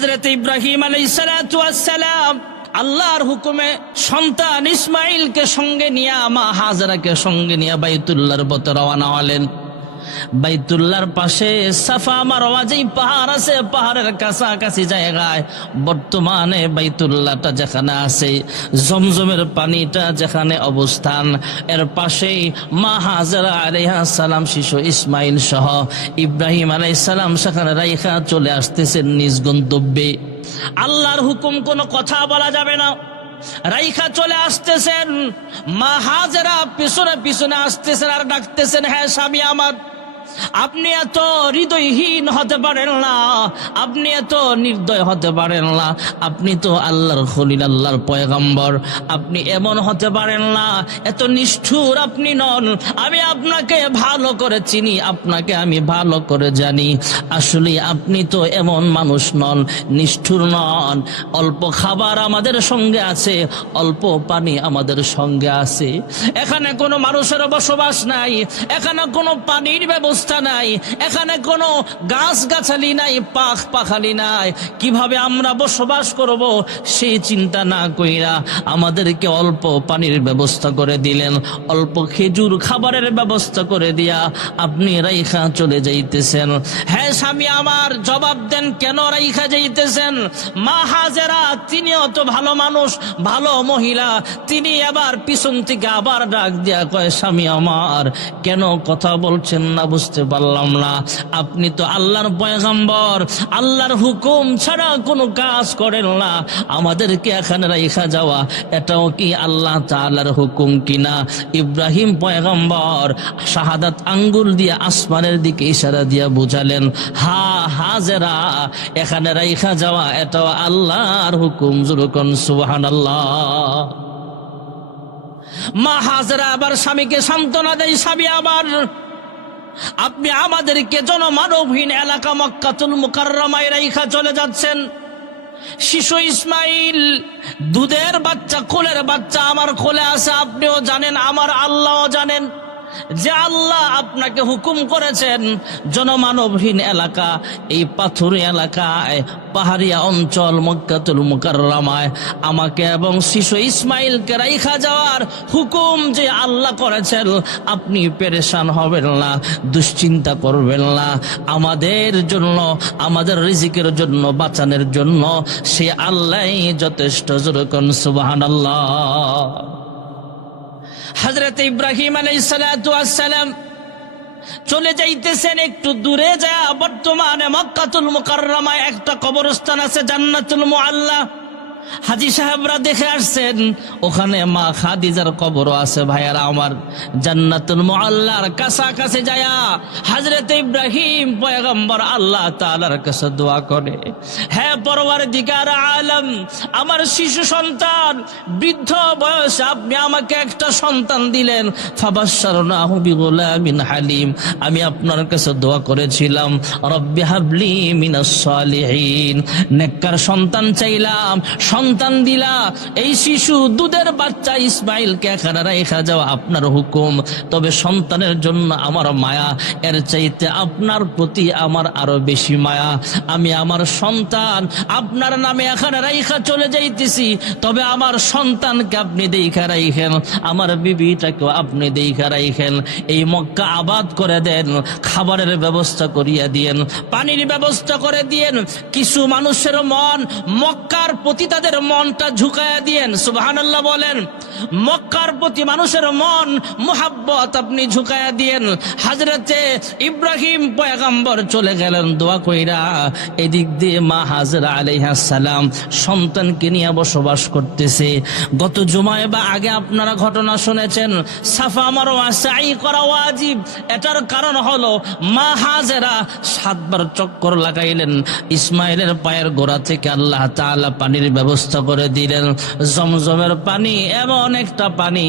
হযরত ইব্রাহিম আলাইহিস সালাতু ওয়াস সালাম আল্লাহর হুকুমে সন্তান ইসমাইলকে সঙ্গে নিয়ে মা হাজরাকে সঙ্গে নিয়ে বাইতুল্লাহর পথে রওনা হলেন। বাইতুল্লাহর পাশে সাফা মারওয়া যেই পাহাড় আছে, পাহাড়ের কাছাকাছি জায়গায় বর্তমানে বাইতুল্লাহটা যেখানে আছে, জমজমের পানিটা যেখানে অবস্থান, এর পাশেই মা হাজরা আলাইহিস সালাম শিশু ইসমাইল সহ ইব্রাহিম আলাইহিস সালাম সেখানে রাইখা চলে আসতেছেন নিজ গন্তব্যে। আল্লাহর হুকুম কোনো কথা বলা যাবে না, রাইখা চলে আসতেছেন। মা হাজরা পিছনে পিছনে আসতেছেন আর ডাকতেছেন, হ্যাঁ স্বামী আমার, আপনি এত হৃদয়হীন হতে পারেন না, আপনি এত নির্দয় হতে পারেন না, আপনি তো আল্লাহর খলিল, আল্লাহর পয়গম্বর, আপনি এমন হতে পারেন না, এত নিষ্ঠুর আপনি নন। আমি আপনাকে ভালো করে চিনি, আপনাকে আমি ভালো করে জানি, আসলে আপনি তো এমন মানুষ নন, নিষ্ঠুর নন। অল্প খাবার আমাদের সঙ্গে আছে, অল্প পানি আমাদের সঙ্গে আছে, এখানে কোনো মানুষের বসবাস নাই, এখানে কোনো পানির ব্যবস্থা নাই, এখানে কোনো গাছ গাছালি নাই, পাখ পাখালি নাই, কিভাবে আমরা বসবাস করব সেই চিন্তা না কইরা আমাদেরকে অল্প পানির ব্যবস্থা করে দিলেন, অল্প খেজুর খাবারের ব্যবস্থা করে দিয়া আপনি রাইখা চলে যাইতেছেন। হ্যাঁ স্বামী আমার, জবাব দেন কেন রাইখা যাইতেছেন? মা হাজেরা তিনিও তো ভালো মানুষ, ভালো মহিলা, তিনি আবার পিছন থেকে আবার ডাক দিয়া কয়, স্বামী আমার কেন কথা বলছেন না বুঝতে পারলাম না, আপনি তো আল্লাহর পয়গম্বর, আল্লাহর হুকুম ছাড়া কোনো কাজ করেন না, আমাদেরকে এখানে রাইখা যাওয়া এটাও কি আল্লাহ তাআলার হুকুম কিনা? ইব্রাহিম পয়গম্বর শাহাদাত আঙ্গুল দিয়ে আসমানের দিকে ইশারা দিয়া বুঝালেন, হা হাজেরা এখানে রাইখা যাওয়া এটাও আল্লাহর হুকুম। জুরুকন সুবহানাল্লাহ। মা হাজেরা আবার স্বামীকে সান্ত্বনা দেয়, স্বামী আবার আপনি আমাদেরকে জনমানবহীন এলাকা মক্কাতুল মুকাররমায় রাইখা চলে যাচ্ছেন, শিশু ইসমাইল দুধের বাচ্চা, কোলের বাচ্চা আমার কোলে আছে, আপনিও জানেন, আমার আল্লাহও জানেন যে আল্লাহ আপনাকে হুকুম করেছেন জনমানবহীন এলাকা, এই পাথুরে এলাকায়, পাহাড়িয়া অঞ্চল মক্কাতুল মুকাররমায় আমাকে এবং শিশু ইসমাইলকে রাইখা যাওয়ার হুকুম যে আল্লাহ করেছেন, আপনি পেরেশান হবেন না, দুশ্চিন্তা করবেন না, আমাদের জন্য, আমাদের রিজিকের জন্য, বাঁচানোর জন্য সে আল্লাহই যথেষ্ট। জোরকন সুবহানাল্লাহ। হযরত ইব্রাহিম আলাইহিস সালাতু ওয়াস সালাম চলে যাইতেছেন একটু দূরে, যায় বর্তমানে মক্কাতুল মুকাররমায় একটা কবরস্থান আছে জান্নাতুল মুআল্লা, হাজী সাহেবরা দেখে আসছেন, ওখানে মা খাদিজার কবরও আছে। ভাইয়ারা আমার, জান্নাতুল মুআল্লার কাছাকাছি যায়া হযরত ইব্রাহিম পয়গম্বর আল্লাহ তাআলার কাছে দোয়া করে, হে পরওয়ারদিগার আলম, আমার শিশু সন্তান বৃদ্ধ বয়সে আপনি আমাকে একটা সন্তান দিলেন, ফাবাশশারনাহু বিগুলামিন হালিম, আমি আপনার কাছে দোয়া করেছিলাম, রব্বি হাবলি মিনাস সালিহিন, নেককার সন্তান চাইলাম, সন্তান দিলা। এই শিশু দুধের বাচ্চা ইসমাইলকে এখানে রাইখা যাওয়া আপনার হুকুম, তবে সন্তানের জন্য আমার মায়া, এর চাইতে আপনার প্রতি আমার আরো বেশি মায়া। আমি আমার সন্তান আপনার নামে এখানে রাইখা চলে যাইতেছি, তবে আমার সন্তানকে আপনি দেইখা রাইখেন, আমার বিবিটাকেও আপনি দেইখা রাইখেন, এই মক্কা আবাদ করে দেন, খাবারের ব্যবস্থা করিয়া দিয়েন, পানির ব্যবস্থা করে দিয়েন, কিছু মানুষের মন মক্কার প্রতি তাদের মনটা ঝুঁকায়া দিয়েন। সুবহানাল্লাহ বলেন। মক্কার প্রতি মানুষের মন মুহাব্বত আপনি ঝুঁকায়া দিয়েন। হযরতে ইব্রাহিম পয়গম্বর চলে গেলেন দোয়া কইরা, এদিক দিয়ে মা হাজরা আলাইহিস সালাম সন্তানকে নিয়ে বসবাস করতেছে। গত জুমায় বা আগে আপনারা ঘটনা শুনেছেন, সাফা মারওয়া সাই করা ওয়াজিব, এটার কারণ হলো মা হাজরা 7 বার চক্কর লাগাইলেন, ইসমাইলের পায়ের গোড়া থেকে আল্লাহ তাআলা পানির ব্যবস্থা করে দিলেন, জমজমের পানি, এমন একটা পানি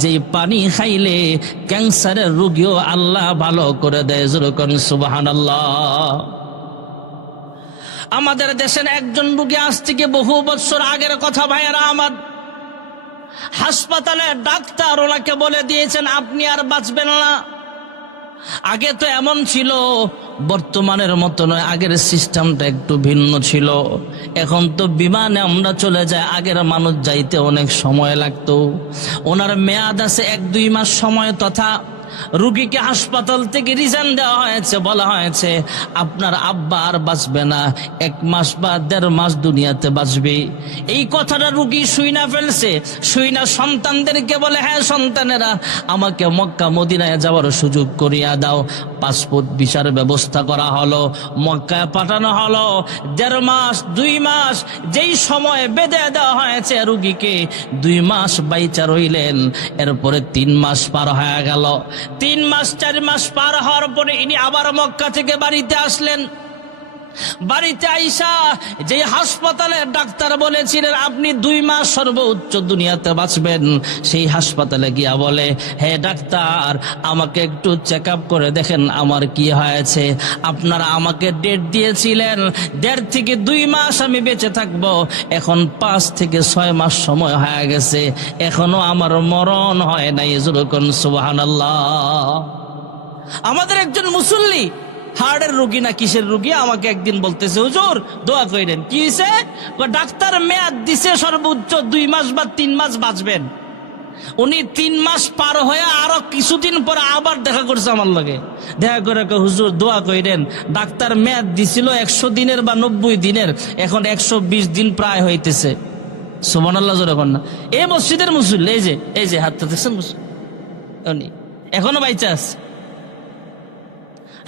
যেই পানি খাইলে ক্যান্সারের রোগীও আল্লাহ ভালো করে দেয়। যেরকম সুবহানাল্লাহ। আমাদের দেশের একজন রোগী, আজ থেকে বহু বছর আগের কথা ভাইয়েরা আমার, হাসপাতালে ডাক্তার ওনাকে বলে দিয়েছেন আপনি আর বাঁচবেন না। আগে তো এমন ছিল বর্তমানের মতো নয়, আগের সিস্টেমটা একটু ভিন্ন ছিল। এখন তো বিমানে আমরা চলে যাই, আগের মানুষ যাইতে অনেক সময় লাগতো। ওনার মেয়াদ আছে 1-2 মাস সময়, তথা রুগীকে হাসপাতাল থেকে রিজাইন দেওয়া হয়েছে, বলা হয়েছে আপনার আব্বা আর বাঁচবে না, 1 মাস বা 1.5 মাস দুনিয়াতে বাঁচবে। এই কথাটা রুগী শুইনা ফেলছে, শুইনা সন্তানদেরকে বলে, হ্যাঁ সন্তানেরা, আমাকে মক্কা মদিনায় যাওয়ার সুযোগ করিয়া দাও। পাসপোর্ট ভিসার ব্যবস্থা করা হলো, মক্কায় পাঠানো হলো। 1.5 মাস 2 মাস যেই সময় বেঁধে দেওয়া হয়েছে রুগীকে, 2 মাস বাইচা রইলেন। এরপরে 3 মাস পার হয়ে গেল। 3 মাস 4 মাস পার হওয়ার পরে ইনি আবার মক্কা থেকে বাড়িতে আসলেন। বাড়িতে আইসা যে হাসপাতালে ডাক্তার বলেছিলেন আপনি 2 মাস সর্বোচ্চ দুনিয়াতে বাঁচবেন, সেই হাসপাতালে গিয়া বলে, হে ডাক্তার, আমাকে একটু চেক আপ করে দেখেন আমার কি হয়েছে। আপনারা আমাকে ডেট দিয়েছিলেন 1.5 থেকে 2 মাস আমি বেঁচে থাকবো, এখন 5 থেকে 6 মাস সময় হয়ে গেছে, এখনো আমার মরণ হয় নাই। যেরকম সুবহানাল্লাহ। আমাদের একজন মুসল্লি হার্টের রোগী না কিসের রোগী আমাকে একদিন বলতেছে, হুজুর দোয়া কইরেন। কি হয়েছে? ডাক্তার মেয়াদ দিছে সর্বোচ্চ 2 মাস বা 3 মাস বাঁচবেন। উনি 3 মাস পার হয়ে আরো কিছুদিন পরে আবার দেখা করছে আমার লগে। দেখা করে হুজুর দোয়া কইরেন, ডাক্তার মেয়াদ দিছিল 100 দিনের বা 90 দিনের, এখন 120 দিন প্রায় হইতেছে। সুবহানাল্লাহ জোরে কোন না। এই মসজিদের মুসল্লি, এই যে হাতটা দেখছেন, উনি এখনো বাইচা আছে।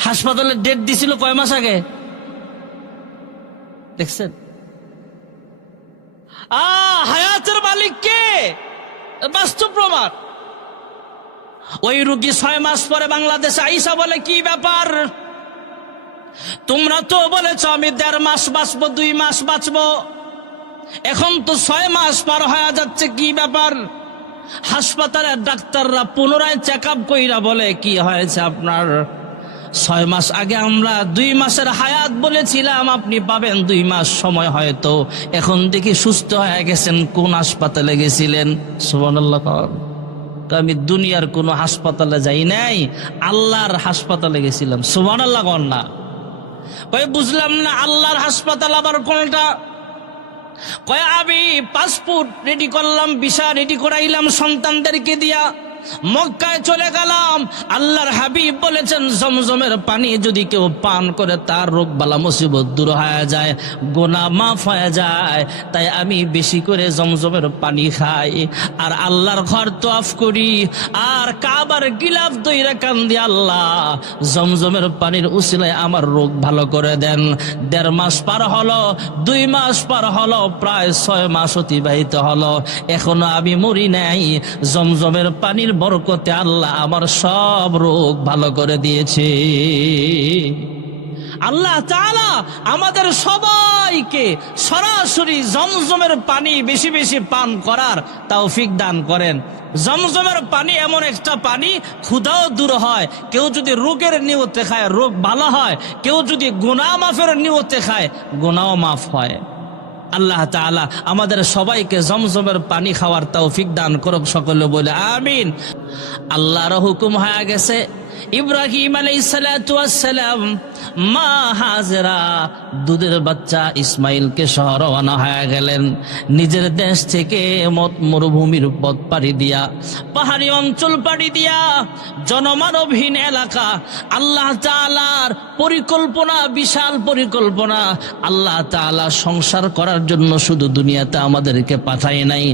হাসপাতালে ডেট দিছিল কয় মাস আগে, দেখছেন? হায়াতের মালিক কে? বাস্তব প্রমাণ। ওই রুগী 6 মাস পরে বাংলাদেশে আইসা বলে, কি ব্যাপার, তোমরা তো বলেছ আমি 1.5 মাস বাঁচবো, 2 মাস বাঁচবো, এখন তো 6 মাস পার হয়ে যাচ্ছে, কি ব্যাপার? হাসপাতালের ডাক্তাররা পুনরায় চেক আপ কইরা বলে, কি হয়েছে আপনার? 6 মাস আগে আমরা 2 মাসের হায়াত বলেছিলাম, আপনি পাবেন 2 মাস সময়, হয়তো এখন দেখি সুস্থ হয়ে গেছেন। কোন হাসপাতালে গেছিলেন? সুবহানাল্লাহ। তো আমি দুনিয়ার কোন হাসপাতালে যাই নাই, আল্লাহর হাসপাতালে গেছিলাম। সুবহানাল্লাহ না কই, বুঝলাম না আল্লাহর হাসপাতাল আবার কোনটা? কয় আমি পাসপোর্ট রেডি করলাম, ভিসা রেডি করাইলাম সন্তানদেরকে দিয়া, মক্কায় চলে গেলাম। আল্লাহর হাবিব বলেছেন জমজমের পানি যদি কেউ পান করে তার রোগ বালা মুসিবত দূর হয়ে যায়, গুনাহ মাফ হয়ে যায়। তাই আমি বেশি করে জমজমের পানি খাই, আর আল্লাহর ঘর তওয়াফ করি, আর কাবার গিলাফ দইরা কান্দি, আল্লাহ জমজমের পানির উসিলায় আমার রোগ ভালো করে দেন। 1.5 মাস পার হলো, 2 মাস পার হলো, প্রায় 6 মাস অতিবাহিত হলো, এখনো আমি মরি নাই। জমজমের পানির বরকতে আল্লাহ আমার সব রোগ ভালো করে দিয়েছে। আল্লাহ তাআলা আমাদের সবাইকে সরাসরি জমজমের পানি বেশি বেশি পান করার তৌফিক দান করেন। জমজমের পানি এমন একটা পানি, ক্ষুধাও দূর হয়, কেউ যদি রোগের নিয়তে খায় রোগ ভালো হয়, কেউ যদি গুনাহ মাফের নিয়তে খায় গুনাহও মাফ হয়। আল্লাহ তাআলা আমাদের সবাইকে জমজমের পানি খাওয়ার তৌফিক দান করুক, সকলে বলে আমিন। আল্লাহর হুকুম হয়ে গেছে, ইব্রাহিম আলাইহিস সালাতু ওয়াস সালাম মা হাজেরা দুধের বাচ্চা ইসমাইলকে সহ রওনা হয়ে গেলেন। নিজের দেশ থেকে মরুভূমির পথ পাড়ি দিয়া, পাহাড়ি অঞ্চল পাড়ি দিয়া, জনমানবহীন এলাকা। আল্লাহ তাআলার পরিকল্পনা, বিশাল পরিকল্পনা। আল্লাহ তাআলা সংসার করার জন্য শুধু দুনিয়াতে আমাদেরকে পাঠায় নাই,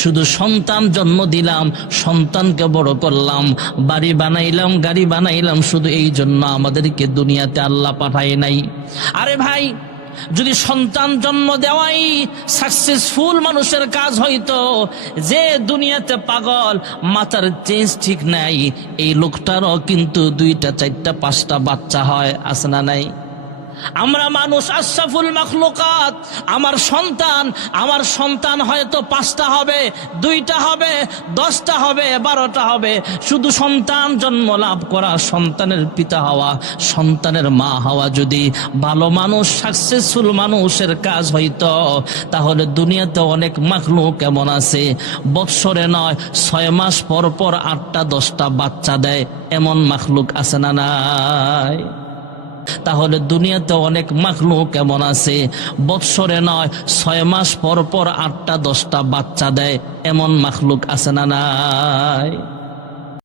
শুধু সন্তান জন্ম দিলাম, সন্তানকে বড় করলাম, বাড়ি বানাইলাম, গাড়ি বানাইলাম, শুধু এই জন্য আমাদেরকে দুনিয়াতে আল্লাহ পাঠায় নাই। আরে ভাই, যদি সন্তান জন্ম দেওয়াই সাকসেসফুল মানুষের কাজ হইতো, যে দুনিয়াতে পাগল, মাথার চেঞ্জ ঠিক নাই, এই লোকটারও কিন্তু 2টা 4টা 5টা বাচ্চা হয়, আছে না নাই? আমরা মানুষ আশরাফুল মাখলুকাত। আমার সন্তান হয়তো 5টা হবে, 2টা হবে, 10টা হবে, 12টা হবে। শুধু সন্তান জন্ম লাভ করা, সন্তানের পিতা হওয়া, সন্তানের মা হওয়া যদি ভালো মানুষ, সাকসেসফুল মানুষের কাজ হইতো, তাহলে দুনিয়াতে অনেক মাখলুক এমন আছে বৎসরে নয় 6 মাস পর পর 8টা 10টা বাচ্চা দেয়, এমন মাখলুক আছে না নাই? তাহলে দুনিয়াতে অনেক মাখলুক এমন আছে বৎসরে নয় 6 মাস পর পর 8টা 10টা বাচ্চা দেয়, এমন মাখলুক আছে না নাই?